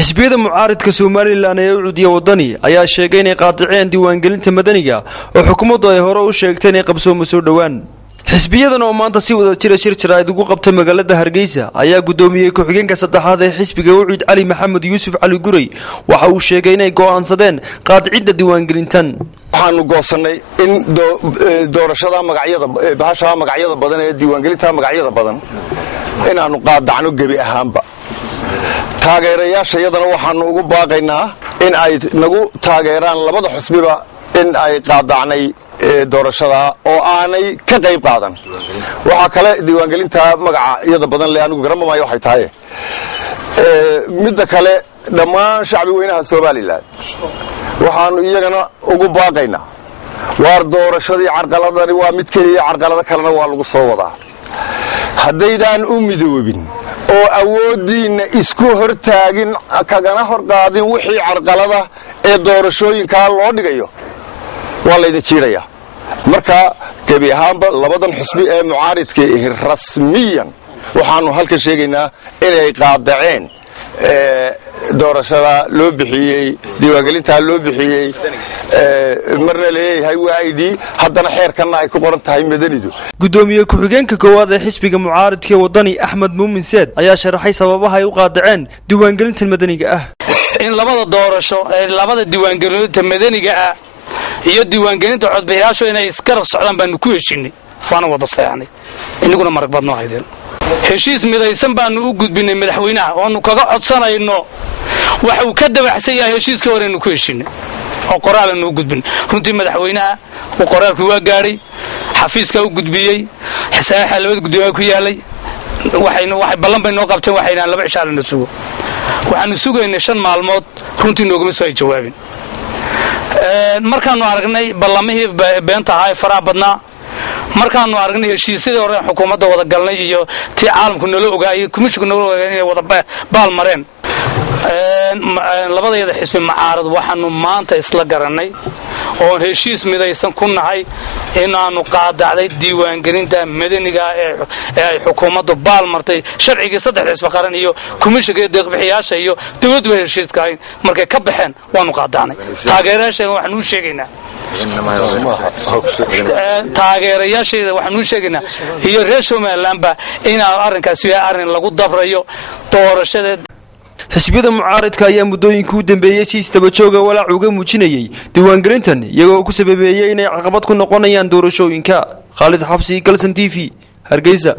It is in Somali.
xisbiyada mucaaridka Soomaaliland ee u cudiya wadani ayaa sheegay inay qaadiceen diiwaangelinta madaniga oo xukuumaddu ay hore u sheegtay inay qabsoomo soo dhawaan. xisbiyadan oo maanta si wada shir jirayd ugu qabtay magaalada Hargeysa ayaa gudoomiyay ku-xigeenka saddexaad ee xisbiga Ucid Cali Maxamed Yuusuf Cali Guray waxa uu sheegay inay go'aansadeen qaadicidda diiwaangelintan. waxaanu goosanay in doorashada magacyada badan ee diiwaangelinta magacyada badan inaanu qaadacno gebi ahaanba. taageerayaashayadana waxaanu ugu baaqaynaa in ay nagu taageeraan labada xusbiba in ay qaadacnay doorashada oo aanay ka qayb qaadan. waxa kale diiwaangelinta magacyada badan leh anigu garanmaayo waxay tahay midda kale dhammaan shacbi weynaha Soomaaliland waxaanu iyagana ugu baaqaynaa waar doorashadii carqaladani waa mid kaliya carqalada kalena waa lagu soo wadaa. haddaydaan u midoobin oo awoodiina isku hortaagin kagana horqaadin wixii carqalada ee doorashooyinka loo dhigayo waa la idin jiiraya. marka gebi ahaanba labadan xisbi ee mucaaridka rasmiyan waxaanu halka sheegaynaa inay qaadaceen doorashada loo bixiyay diiwaangelinta loo bixiyay marna leeyahay ID haddana xeerkana ay ku qoran tahay madanidu. gudoomiye ku-xigeenka koowaad ee xisbiga mucaaridka wadani Axmed Muumin Saad ayaa sharaxay sababaha ay u qaadaceen diiwaangelinta madaniga ah. in labada doorasho ee labada diiwaangelinta madaniga ah iyo diiwaangelinta codbixiyaashu inay iskarab socdaan baanu ku heshiinay waana wada sayaanay inaguna marag badno haydeen. heshiis midaysan baanu u gudbinay madaxweynaha oo aanu kaga codsanayno waxa uu ka dabaxsan yahay heshiiska hore inuu ku heshiinay oo qoraal aanu u gudbin. runtii madaxweynaha uu qoraalku waa gaaray xafiiska u gudbiyay xisaaxa labada gudoomiye ku yaalay waxay ballan bay noo qabteen waxayna laba cisho la sugo waxaanu sugaynay 5 maalmood runtii nooguma soo jawaabin. markaanu aragnay ballamihii beenta ahaa faraha badnaa markaanu aragnay heshiisyadii hore xukuumadda wada galnay iyo tii caalamku nala ogaayay kumishku nala ogaayay inay wada baal mareen labadayada xisbi mucaarad waxaanu maanta isla garanay oo heshiis midaysan ku nahay inaanu qaadacday diiwaangelinta madaniga ee ay xukuumaddu baal martay sharciga saddex xisbi qaran iyo komishiga deeq-bixiyaasha iyo dawladdu heshiiska markay ka baxeen waanu qaadacnay. taageerayaasha waxaan u sheegaynaa iyo reer Somalilandba in arrinkaasi yahay arrin lagu dabrayo doorashada. xisbiyada mucaaridka ayaa muddooyinkii u dambeeyay si istaba jooga walaac uga muujinayay diiwaangelintan iyagoo ku sababeeyay inay caqabad ku noqonayaan doorashooyinka. Khalid Xabsi, Galsan TV, Hargeysa.